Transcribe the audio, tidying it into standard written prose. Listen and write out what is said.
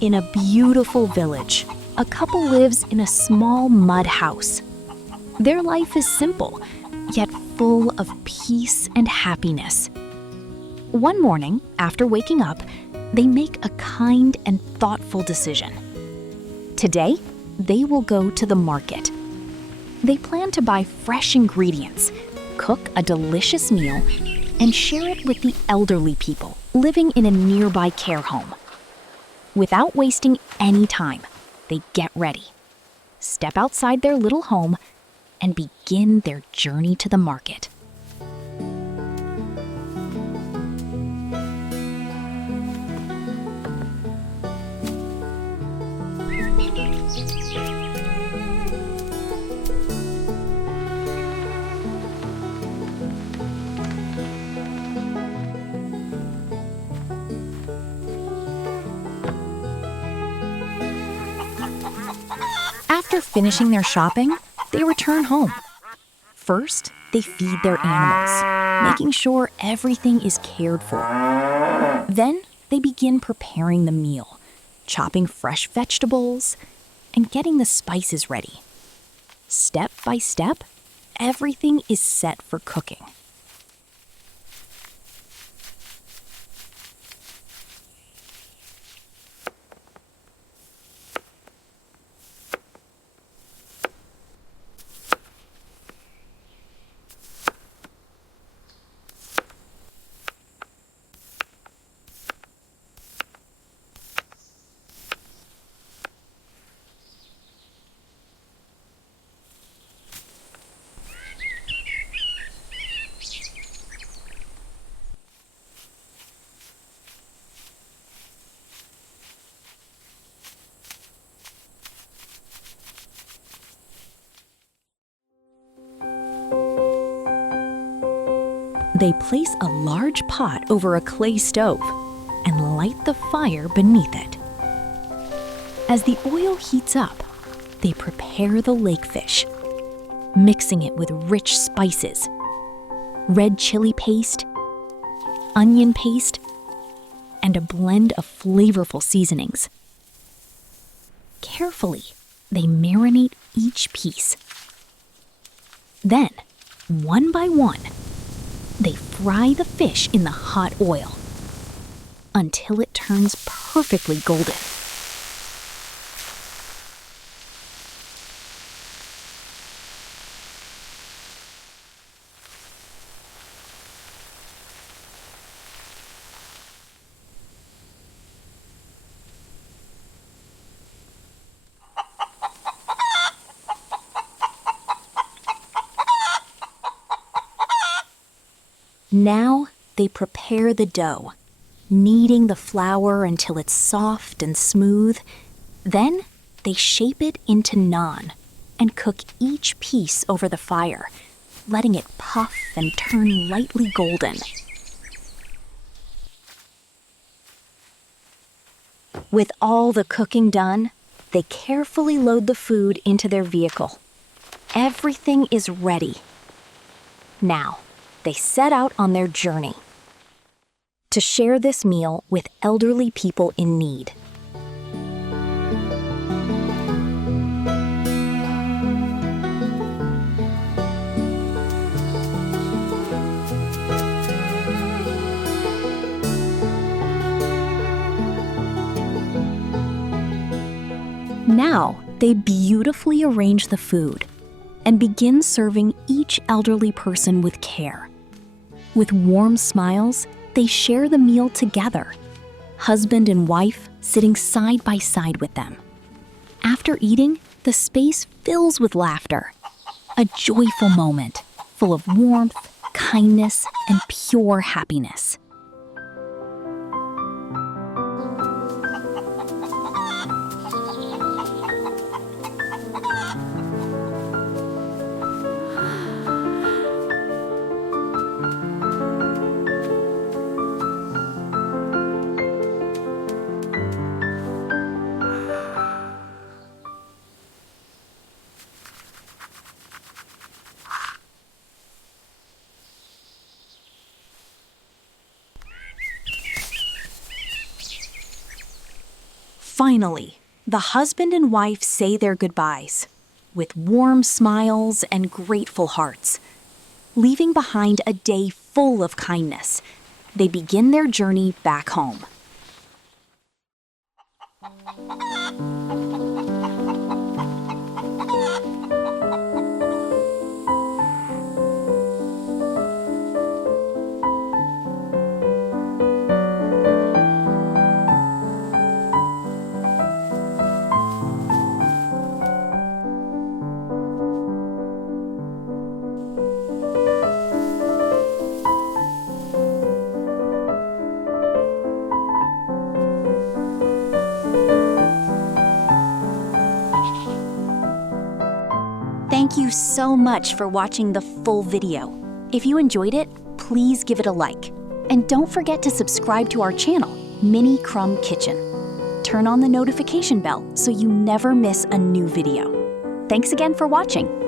In a beautiful village, a couple lives in a small mud house. Their life is simple, yet full of peace and happiness. One morning, after waking up, they make a kind and thoughtful decision. Today, they will go to the market. They plan to buy fresh ingredients, cook a delicious meal, and share it with the elderly people living in a nearby care home. Without wasting any time, they get ready, step outside their little home, and begin their journey to the market. After finishing their shopping, they return home. First, they feed their animals, making sure everything is cared for. Then, they begin preparing the meal, chopping fresh vegetables, and getting the spices ready. Step by step, everything is set for cooking. They place a large pot over a clay stove and light the fire beneath it. As the oil heats up, they prepare the lake fish, mixing it with rich spices, red chili paste, onion paste, and a blend of flavorful seasonings. Carefully, they marinate each piece. Then, one by one, they fry the fish in the hot oil until it turns perfectly golden. Now they prepare the dough, kneading the flour until it's soft and smooth. Then they shape it into naan and cook each piece over the fire, letting it puff and turn lightly golden. With all the cooking done, they carefully load the food into their vehicle. Everything is ready. Now, they set out on their journey to share this meal with elderly people in need. Now, they beautifully arrange the food and begin serving each elderly person with care. With warm smiles, they share the meal together, husband and wife sitting side by side with them. After eating, the space fills with laughter, a joyful moment full of warmth, kindness, and pure happiness. Finally, the husband and wife say their goodbyes with warm smiles and grateful hearts. Leaving behind a day full of kindness, they begin their journey back home. Thank you so much for watching the full video. If you enjoyed it, please give it a like. And don't forget to subscribe to our channel, Mini Crumb Kitchen. Turn on the notification bell so you never miss a new video. Thanks again for watching.